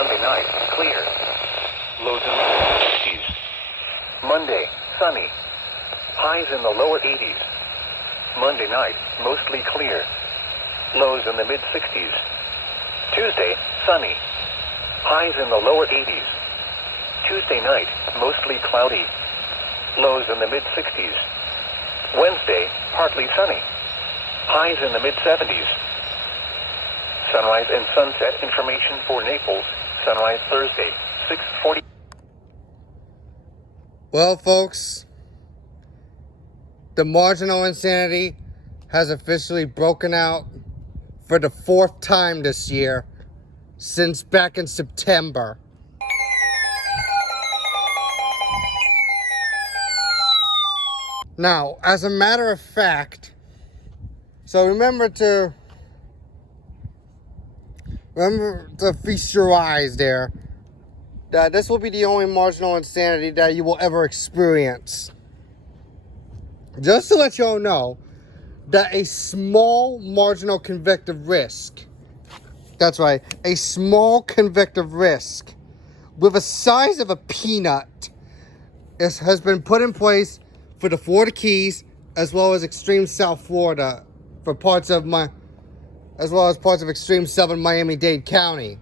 Sunday night, clear. Lows in the 60s. Monday, sunny. Highs in the lower 80s. Monday night, mostly clear. Lows in the mid-60s. Tuesday, sunny. Highs in the lower 80s. Tuesday night, mostly cloudy. Lows in the mid-60s. Wednesday, partly sunny. Highs in the mid-70s. Sunrise and sunset information for Naples. Sunrise Thursday, 6:40. Well, folks, the Marginal Insanity has officially broken out for the 4th time this year since back in September. Now, as a matter of fact, so remember to feast your eyes there, that this will be the only Marginal Insanity that you will ever experience. Just to let you all know that a small marginal convective risk, that's right, a small convective risk with a size of a peanut has been put in place for the Florida Keys as well as extreme South Florida, for parts of as well as parts of extreme southern Miami-Dade County.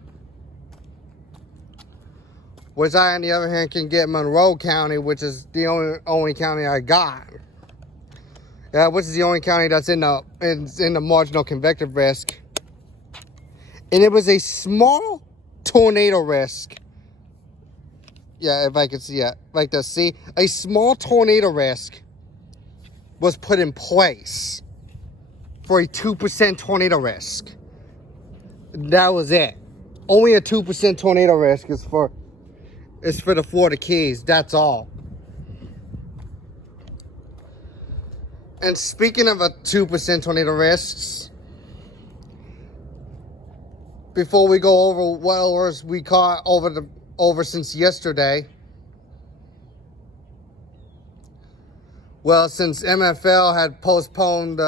Which I, on the other hand, can get Monroe County, which is the only county I got. Which is the only county that's in the marginal convective risk. And it was a small tornado risk. Yeah, if I could see it like this. See, a small tornado risk was put in place for a 2% tornado risk. That was it. Only a 2% tornado risk is for the Florida Keys. That's all. And speaking of a 2% tornado risks, before we go over what else we caught over since yesterday, well, since MFL had postponed,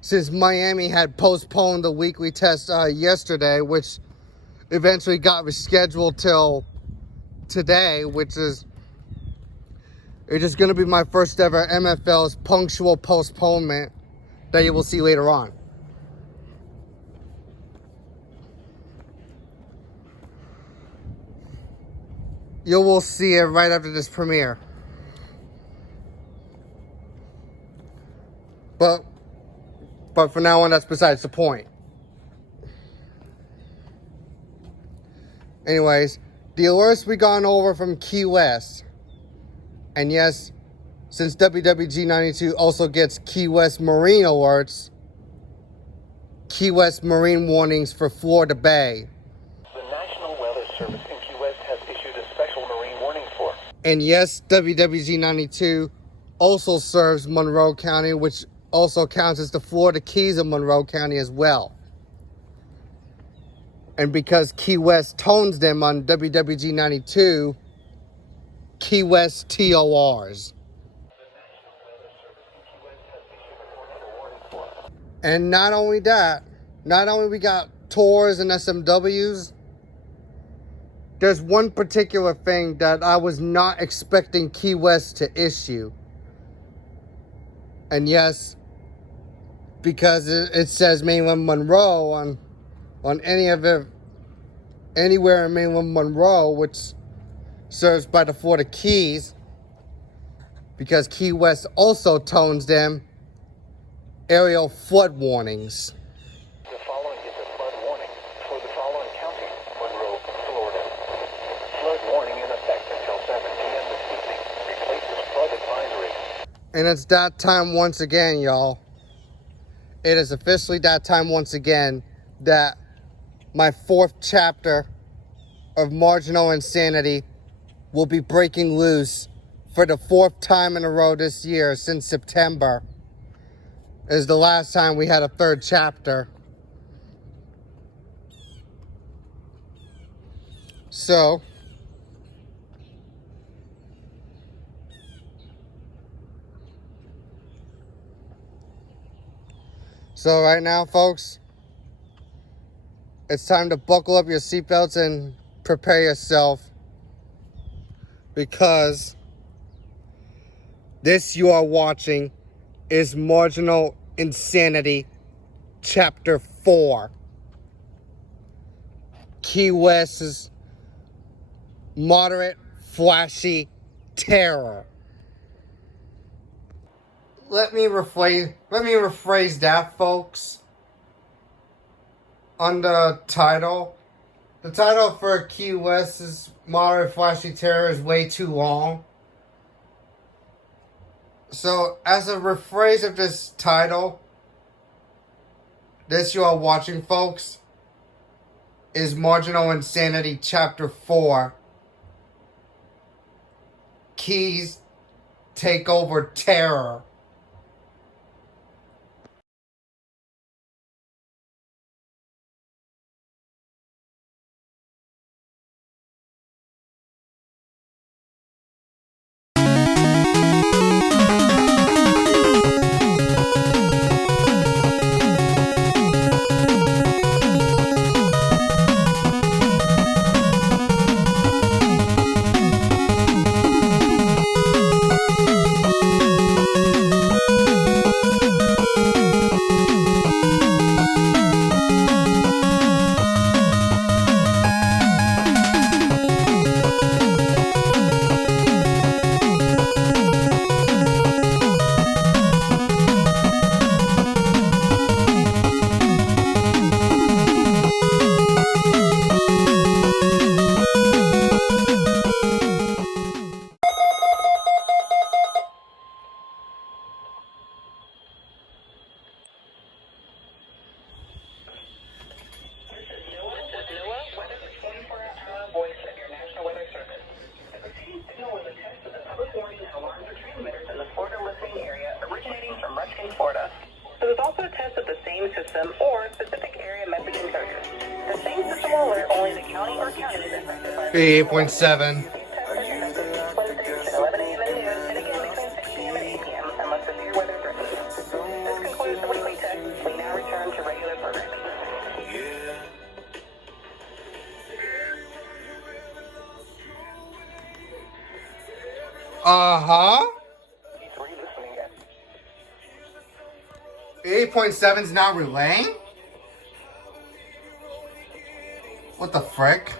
since Miami had postponed the weekly test yesterday, which eventually got rescheduled till today, which is going to be my first ever MFL's punctual postponement that you will see later on. You will see it right after this premiere. But for now on, that's besides the point. Anyways, the alerts we gone over from Key West. And yes, since WWG 92 also gets Key West Marine alerts, Key West Marine warnings for Florida Bay. The National Weather Service in Key West has issued a special marine warning for. And yes, WWG 92 also serves Monroe County, which also counts as the Florida Keys of Monroe County as well. And because Key West tones them on WWG 92, Key West TORs. And not only that, not only we got TORs and SMWs, there's one particular thing that I was not expecting Key West to issue. And yes, because it says mainland Monroe on any of it, anywhere in mainland Monroe, which serves by the Florida Keys, because Key West also tones them aerial flood warnings. The following is a flood warning for the following county: Monroe, Florida. Flood warning in effect until 7 p.m. this evening. Replaces flood advisory. And it's that time once again, y'all. It is officially that time once again that my 4th chapter of Marginal Insanity will be breaking loose for the 4th time in a row this year since September. Is the last time we had a 3rd chapter. So right now, folks, it's time to buckle up your seatbelts and prepare yourself, because this you are watching is Marginal Insanity Chapter 4. Key West's moderate, flashy terror. Let me rephrase that, folks. On the title for Key West's moderate, flashy terror is way too long. So, as a rephrase of this title, this you are watching, folks, is Marginal Insanity Chapter 4. Keys Takeover Terror. Florida. There was also a test of the same system or specific area messaging carriers. The same system will alert only the county or counties affected by 8.7. 11 a.m. and noon, and again between 6 p.m. and 8 p.m. unless severe weather threatens. This concludes the weekly test. We now return to regular programming. Uh-huh. 8.7 is not relaying? What the frick?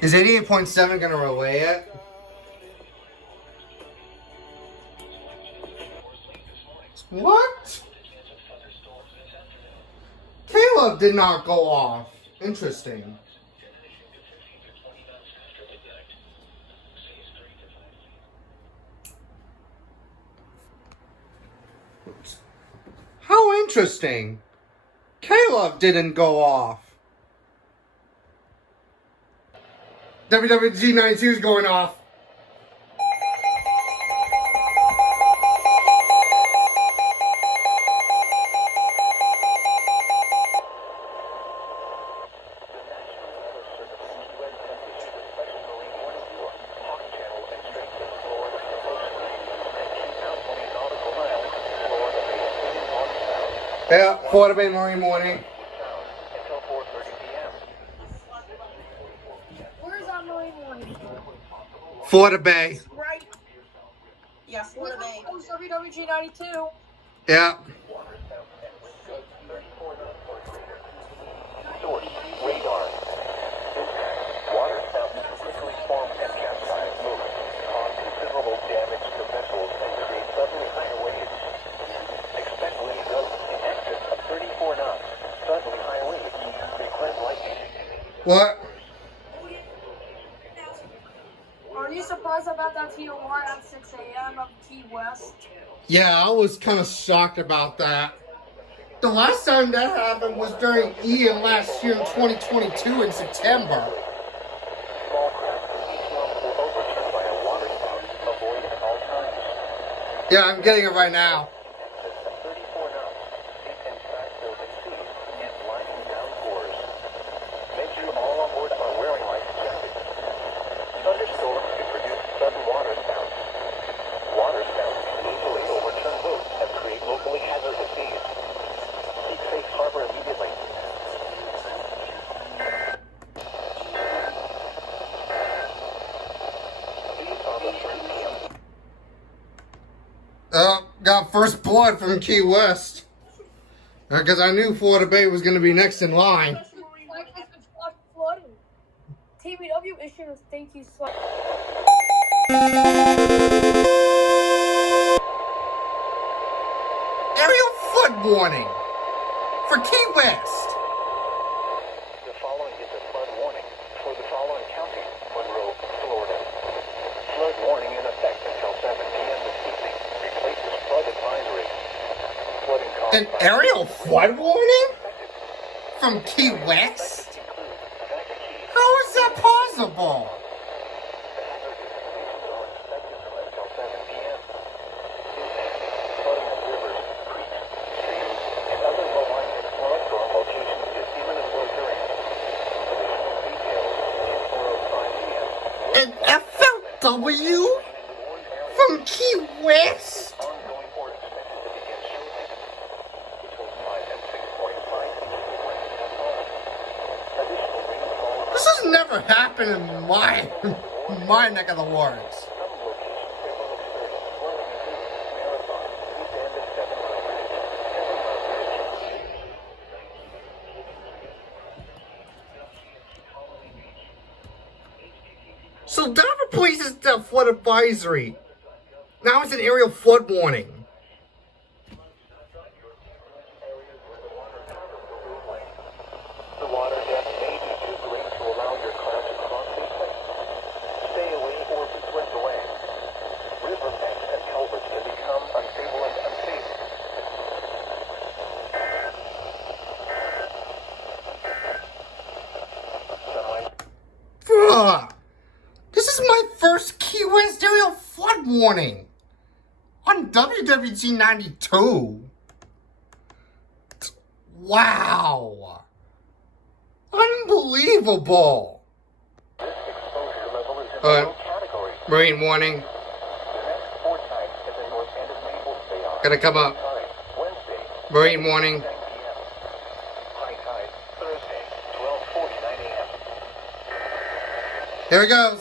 Is 88.7 gonna relay it? What? Caleb did not go off. Interesting. How interesting. Caleb didn't go off. WWG92 is going off. Yeah, Florida Bay Marine morning. Until 4:30 p.m. Where's our Marine morning? Florida Bay. Right. Yeah, Florida Bay. Oh, WWG 92. Yeah. Source, radar. Impact. Water fountains quickly form and capsize, cause considerable damage to vessels and create suddenly higher waves. Expect winds of in excess of 34 knots, suddenly high waves, frequent lightning. What? Are you surprised about that TOR at 6 a.m. of Key West? Yeah, I was kind of shocked about that. The last time that happened was during EAS last year in 2022 in September. Small craft can be swamped or overturned by a water spout. Avoid at all times. Yeah, I'm getting it right now. Excess of 34 knots, deep and fast-building seas, and blinding downpours. Make sure all on board are wearing life jackets. got first blood from Key West. Because I knew Florida Bay was going to be next in line. TBW issued a thank you slide. Aerial flood warning for Key West. The following is a flood warning for the following counties: Monroe, Florida. Flood warning in effect until 7 p.m. this evening. Replaces flood advisory. Flooding caused An by aerial flood warning from Key West? How is that possible? until 7 p.m. Flooding of rivers, creeks, streams, and other low-lying flood-prone locations is imminently occurring. Additional details at 4:05 p.m. An FLW from Key West? Ongoing or expected to begin shortly. Between 5 and 6:45 p.m. winds have fallen. Additional rainfall. This has never happened in my neck of the woods. Some locations they will experience flooding including Marathon, East End of 7 Mile Bridge, 7 Mile Bridge. So that replaces the flood advisory. Now it's an aerial flood warning. The water depth may be too great to allow your car to cross these lanes. Stay away or be swept away. River banks and culverts can become unstable and unsafe. Bruh, this is my first Key West aerial flood warning on WWG 92. Wow. Unbelievable. This exposure level is in the Alright. low category. Marine warning. The next port type at the north end of Naples Bay are Gonna come up. tide, Wednesday, Marine warning. 9 p.m. High tide, Thursday, 12:49 a.m. Here it goes.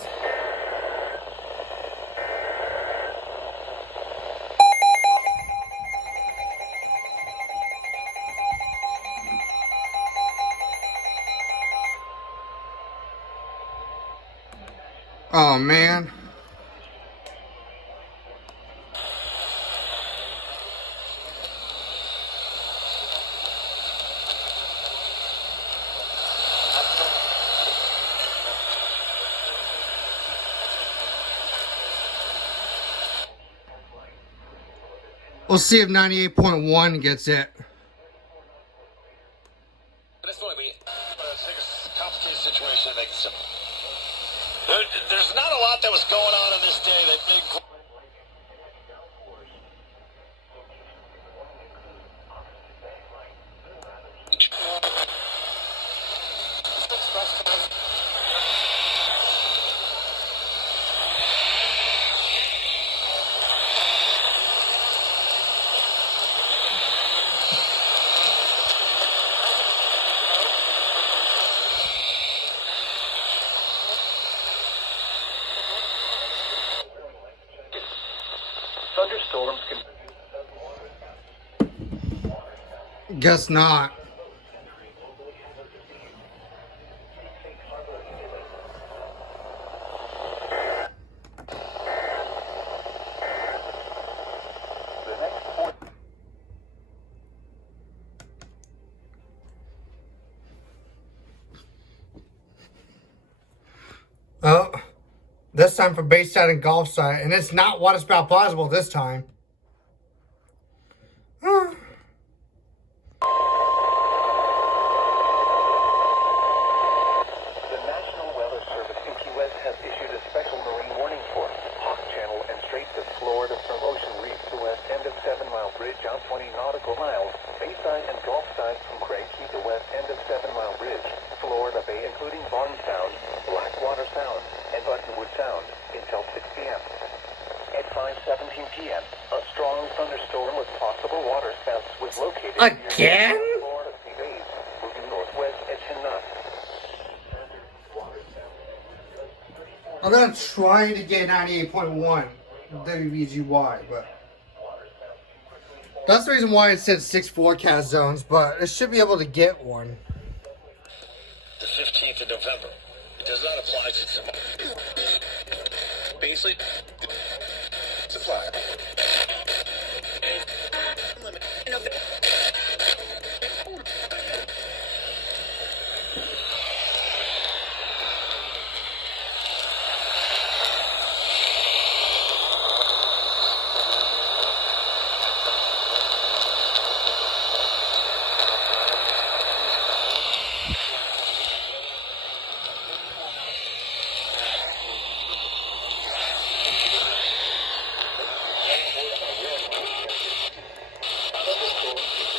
Oh man. We'll see if 98.1 gets it. This way, we take a complicated situation and make it simple. There's not a lot that was going on this day that made. Thunderstorms can Guess not. the next port Oh, this time for Bayside and Gulfside, and it's not waterspout plausible this time. The National Weather Service in Key West has issued a special marine warning for Hawk Channel and Straits of Florida from Ocean Reef to west end of 7 Mile Bridge out 20 nautical miles, Bayside and Gulfside from Craig Key to west end of 7 Mile Bridge, Florida Bay including Barn Sound, Blackwater Sound, and Buttonwood Sound until 6 p.m. At 5:17 p.m., a strong thunderstorm with possible water spouts was located Again? near Florida Sea Bays, moving northwest at 10 knots. I'm gonna try to get 98.1 WVGY, but That's the reason why it said 6 forecast zones, but it should be able to get one. The 15th of November. It does not apply to tomorrow. Beasley. Supply.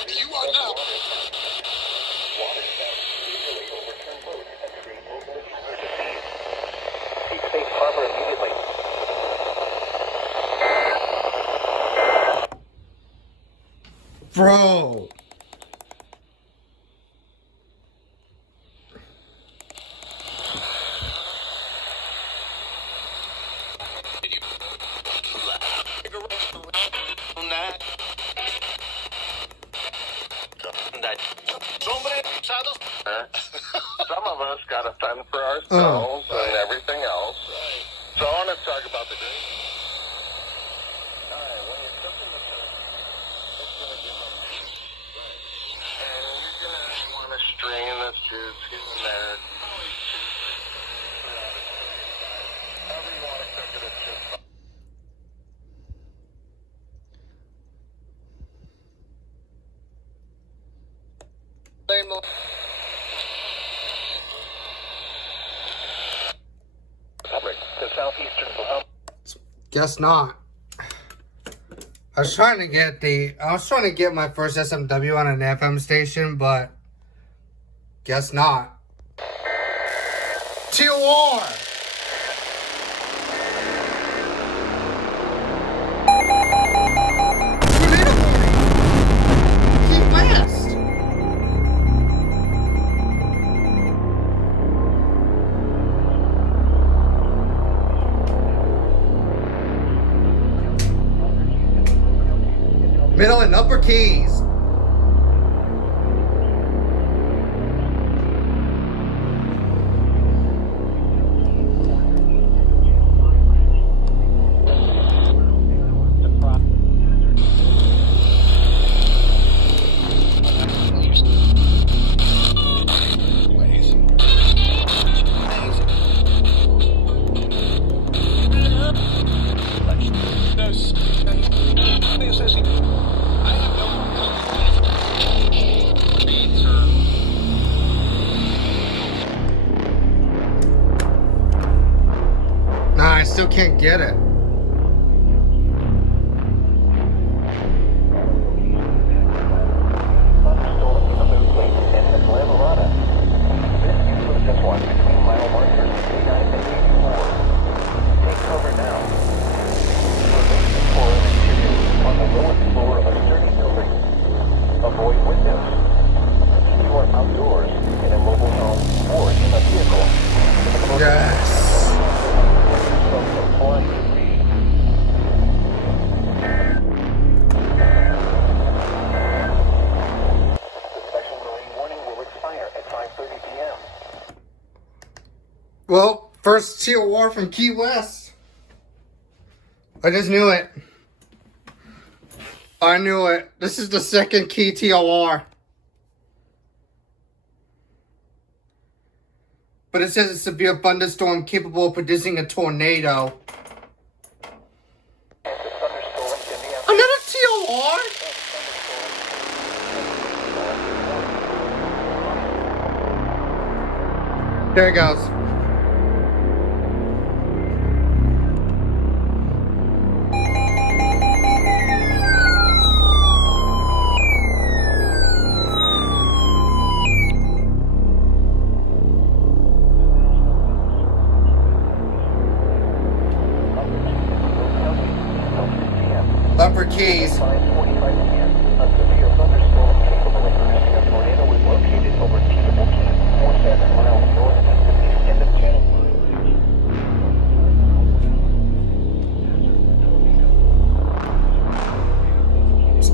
You are now. Keep safe harbor immediately. Bro. Some of us got to fend for ourselves and everything else. So I want to talk about the day. All right, when you're cooking the fish, it's going to give them juice. Right. And you're going to want to strain the juice here and there. However you want to cook it, it's just fine. Public to southeastern Bahamas. Guess not. I was trying to get my first SMW on an FM station, but guess not. TOR! Key West! Middle and upper keys. Nah, I still can't get it. Thunderstorm in the Moon Lake and the Glamarata. This usually just one between mile markers 89 and 84. Take cover now. Prevention for activity on the lowest floor of a sturdy building. Avoid windows. If you are outdoors in a mobile home or in a vehicle, Yes. from the flying debris. The special marine warning will expire at 5:30 p.m. Well, first TOR from Key West. I just knew it. I knew it. This is the second key TOR. But it says a severe thunderstorm capable of producing a tornado. And the thunderstorm in the Another TOR? There it goes. Upper keys. 5:45 p.m. A severe thunderstorm capable of producing a tornado is located over Teachable Key, 47 miles northeast of the end of James.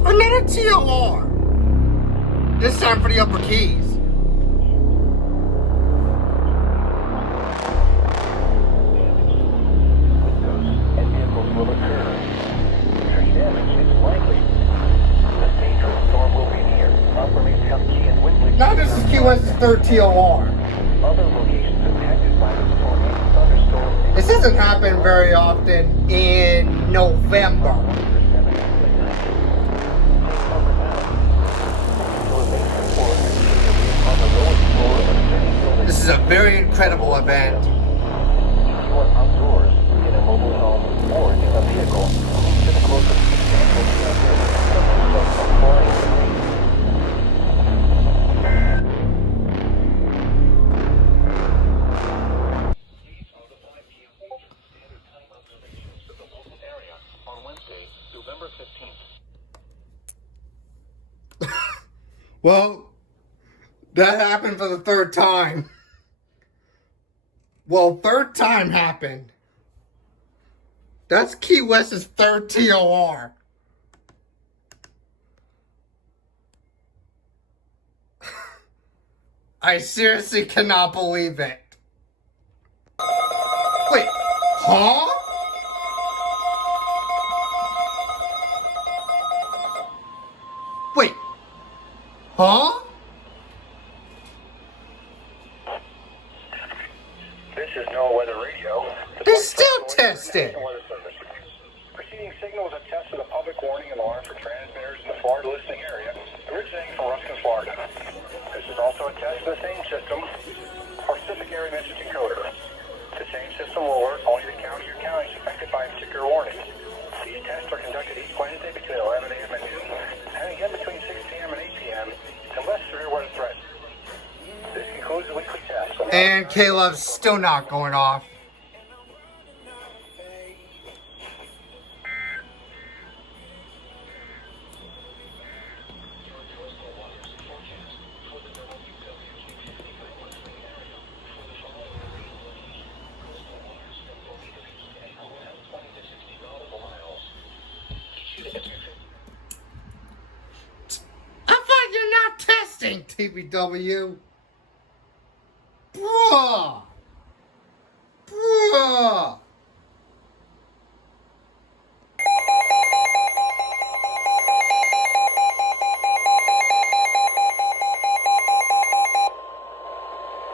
Another TOR. This time for the Upper Keys. And vehicles will occur. Tree damage is likely. A dangerous storm will be near. Operate Chunky and Windley. Now this is Key West's third TOR. Other locations impacted by the storm and thunderstorm. This doesn't happen very often in November. This is a very incredible event. If you are outdoors, in a mobile home, or in a vehicle, to the closest substantial shelter from flying debris. These are the 5 p.m. standard time observations of the local area on Wednesday, November 15th. Well, that happened for the third time. Well, third time happened. That's Key West's third TOR. I seriously cannot believe it. Wait, huh? Wait, huh? This is NOAA Weather Radio. They're still testing. Weather Service. Preceding signals attest to the public warning and alarm for transmitters in the Florida listening area, originating from Ruskin, Florida. This is also a test of the same system for Pacific Area Message Encoder. The same system will alert only the county or counties affected by a particular warning. These tests are conducted each Wednesday between 11 a.m. and noon, and again between 6 p.m. and 8 p.m. unless severe weather threatens. This concludes the weekly test. And Caleb's still not going off. I thought you're not testing, TBW. Bruh! Bruh!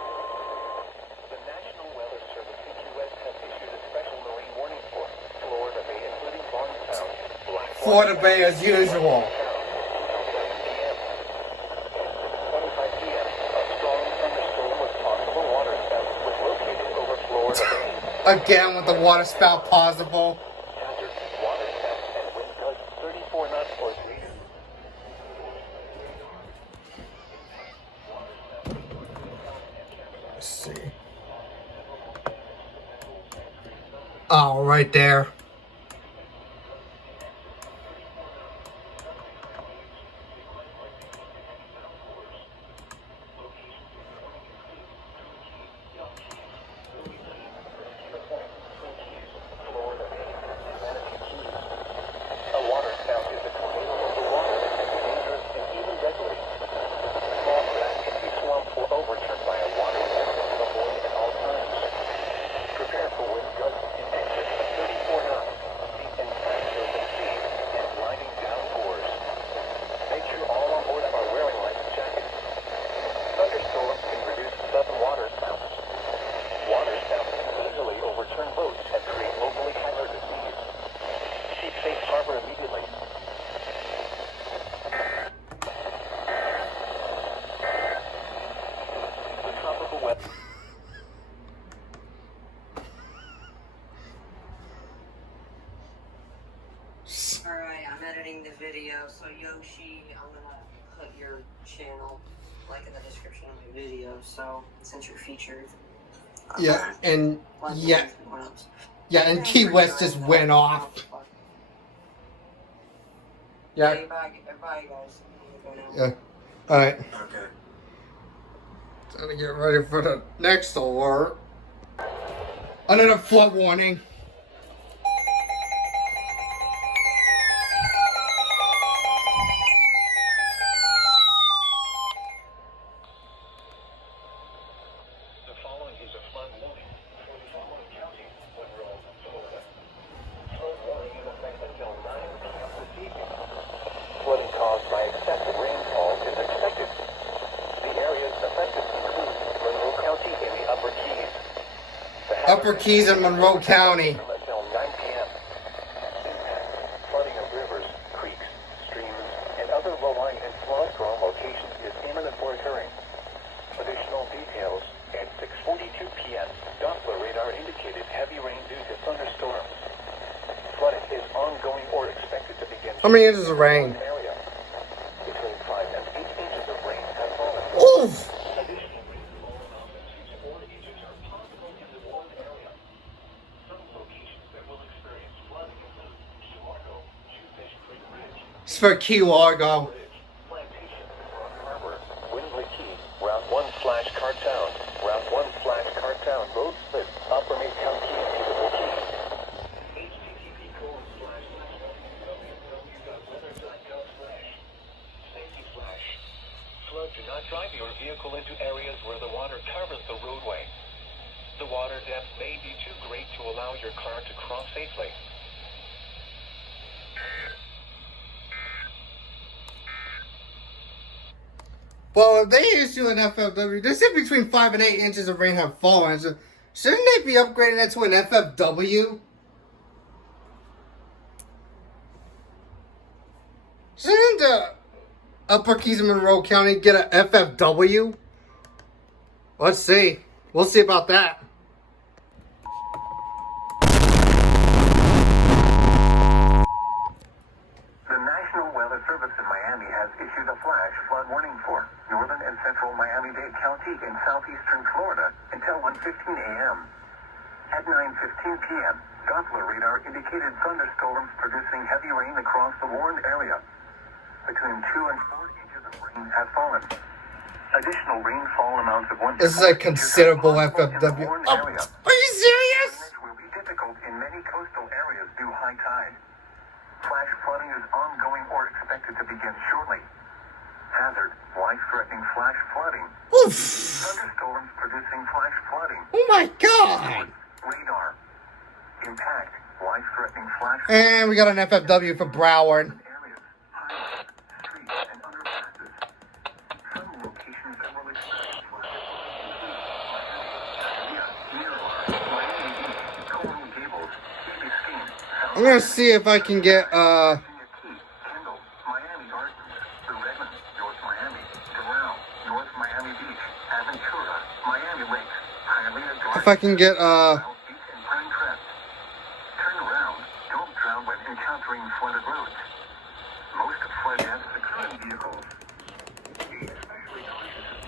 The National Weather Service EAS has issued a special marine warning for Florida Bay, including Barntown, Blackwater, Florida Bay as usual. 25 p.m. A strong thunderstorm with possible water spout was located over Florida Bay. Again with the water spout possible. Hazard, water spout, and wind gusts 34 knots or greater. Let's see. Oh, right there. A water spout is a tornado of the water that can be dangerous and even deadly. Small craft can be swamped or overturned by a water spout to avoid at all times. Prepare for wind gusts in excess of 34 knots, deep in fractures and seas, and blinding downpours. Make sure all on board are wearing life jackets. Thunderstorms can produce sudden water spouts. Water spouts can easily overturn boats and create locally hazardous seas. Seek safe harbor immediately. The tropical weather. Alright, I'm editing the video, so Yoshi, I'm gonna put your channel like in the description of my video, so since you're featured. Yeah, and like yeah, everyone else. yeah, and Key West just went off. Yeah, Okay, bye guys. I'm gonna go now. yeah. All right. Okay. Time to get ready for the next alert. Another flood warning. Upper Keys in Monroe County. Until 9 p.m. Flooding of rivers, creeks, streams, and other low-lying and flood-prone locations is imminent for occurring. Additional details at 6:42 p.m. Doppler radar indicated heavy rain due to thunderstorms. Flooding is ongoing or expected to begin. How many inches of rain? Area. Between 5 and 8 inches of rain have fallen. Oof! It's for Key Largo. Windley Key, Route 1/Cartown, Route 1/Cartown, road split, Upper Midtown Key and Beautiful Key. http://weather.gov/safety/. Flood, do not drive your vehicle into areas where the water covers the roadway. The water depth may be too great to allow your car to cross safely. Well, if they issue an FFW, they said between 5 and 8 inches of rain have fallen. So shouldn't they be upgrading that to an FFW? Shouldn't the Upper Keys in Monroe County get an FFW? Let's see. We'll see about that. The National Weather Service in Miami has issued a flash flood warning for northern and central Miami-Dade County in southeastern Florida until 1:15 a.m. At 9:15 p.m., Doppler radar indicated thunderstorms producing heavy rain across the warned area. Between 2 and 4 inches of rain have fallen. Additional rainfall amounts of 1 to 4 This is a inches considerable are possible in the FFW. warned Oh, area. are you serious? Drainage will be difficult in many coastal areas due high tide. Flash flooding is ongoing or expected to begin shortly. Hazard, life-threatening flash flooding. Oof. Thunderstorms producing flash flooding. Oh my god. Radar. Impact, life-threatening flash And we got an FFW for Broward. areas, highways, streets, and underpasses. Some locations that will experience flash Coral Gables, Biscayne, I'm gonna see if I can get Kendall, Miami Gardens, the Redmond, North Miami, Doral, North Miami Beach, Aventura, Miami Lakes, Hialeah Gardens, if I can get South Beach, and Pinecrest. Turn around. Don't drown when encountering flooded roads. Most flood deaths occur in vehicles. Be especially cautious of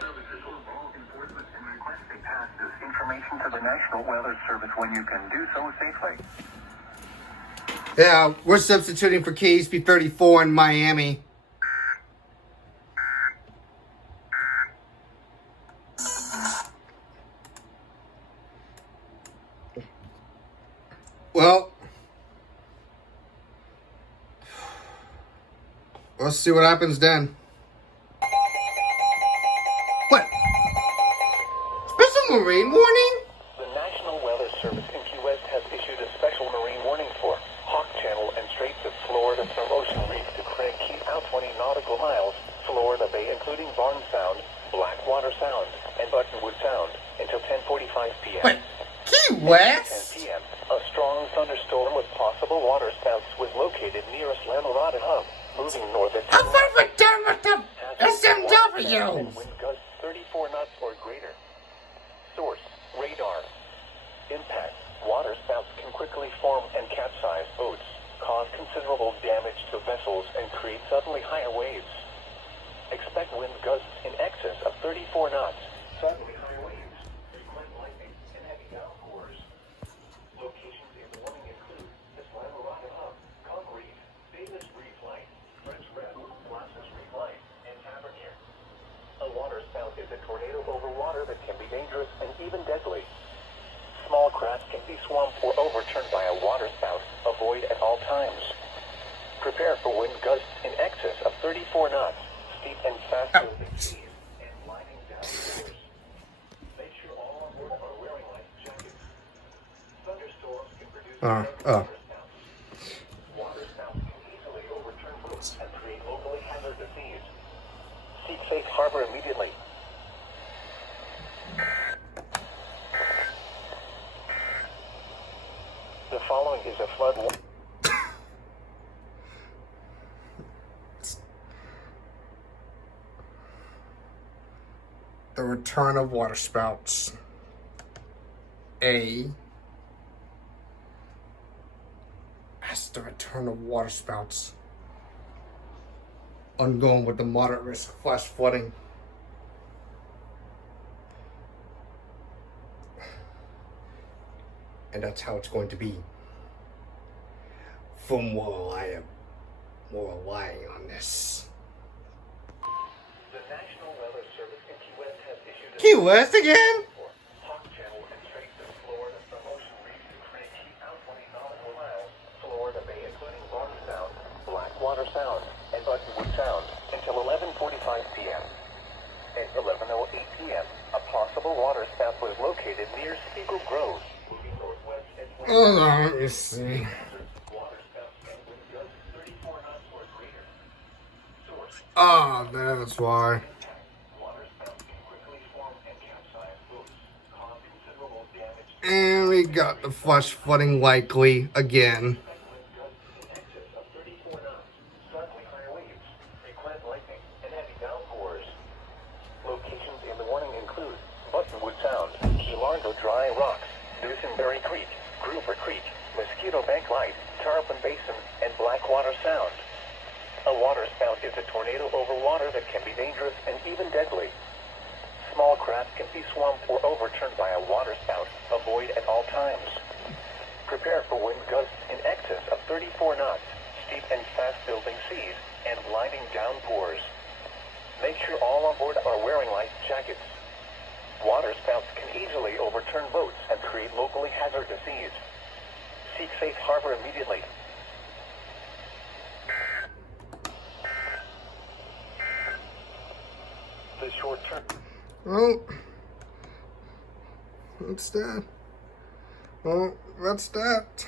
services will involve enforcement and request they pass this information to the National Weather Service when you can do so safely. yeah, we're substituting for KHB 34 in Miami. Well, let's see what happens then. What? Special Marine warning? The National Weather Service in Key West has issued a special marine warning for Hawk Channel and Straits of Florida from Ocean Reef to Craig Key out 20 nautical miles, Florida Bay, including Barnes Sound, Blackwater Sound, and Buttonwood Sound, until 10:45 p.m. What? Key 10 West? p.m. A strong thunderstorm with possible waterspouts was located near Islamorada Hub, moving north at I'm over done with the SMW. and wind gusts 34 knots or greater. Source, radar. Impact, waterspouts can quickly form and capsize boats, cause considerable damage to vessels, and create suddenly higher waves. Expect wind gusts in excess of 34 knots, suddenly higher waves, frequent lightning, and heavy downpours. Locations in warning include Islamorada Hub, Calm Reef, Davis Reef Light, French Red, Blastus Reef Light, and Tavernier. A waterspout is a tornado over water that can be dangerous and even deadly. Small craft can be swamped or overturned by a waterspout. Avoid at all times. Prepare for wind gusts in excess of 34 knots, steep and fast moving seas, and sliding down rivers. Make sure all on board are wearing life jackets. Thunderstorms can produce waterspouts. Waterspouts can easily overturn Seek safe harbor immediately. The following is a flood warning. The return of waterspouts. That's the return of waterspouts. Ongoing with the moderate risk of flash flooding. And that's how it's going to be. For more relying on this. The National Weather Service in Key West has issued a Key West again? Hawk Channel and trace of Florida from ocean reefs to create keep out 20 nautical miles, Florida Bay, including Rocky Sound, Blackwater Sound, and Buttonwood Sound until 11:45 p.m. At 11:08 p.m., a possible water spout was located near Spiegel Grove, moving northwest at Hold on, let me see. water spouts and wind gusts 34 knots or greater. Source: Ah, that's why. water spouts can quickly form and capsize boats, cause considerable damage. And we got the flash flooding likely again. Wind gusts in excess of 34 knots, slightly higher waves, frequent lightning, and heavy downpours. Locations in the warning include Buttonwood Sound, Key Largo Dry Rocks, Dusenberry Creek, Gruber Creek, Mosquito Bank Light, Tarpon Basin, and Blackwater Sound. A water spout is a tornado over water that can be dangerous and even deadly. Small craft can be swamped or overturned by a water spout. Avoid at all times. Prepare for wind gusts in excess of 34 knots, steep and fast-building seas, and blinding downpours. Make sure all on board are wearing life jackets. Water spouts can easily overturn boats and create locally hazardous seas. Seek safe harbor immediately. The short term. Oh, that's that. Oh, that's that.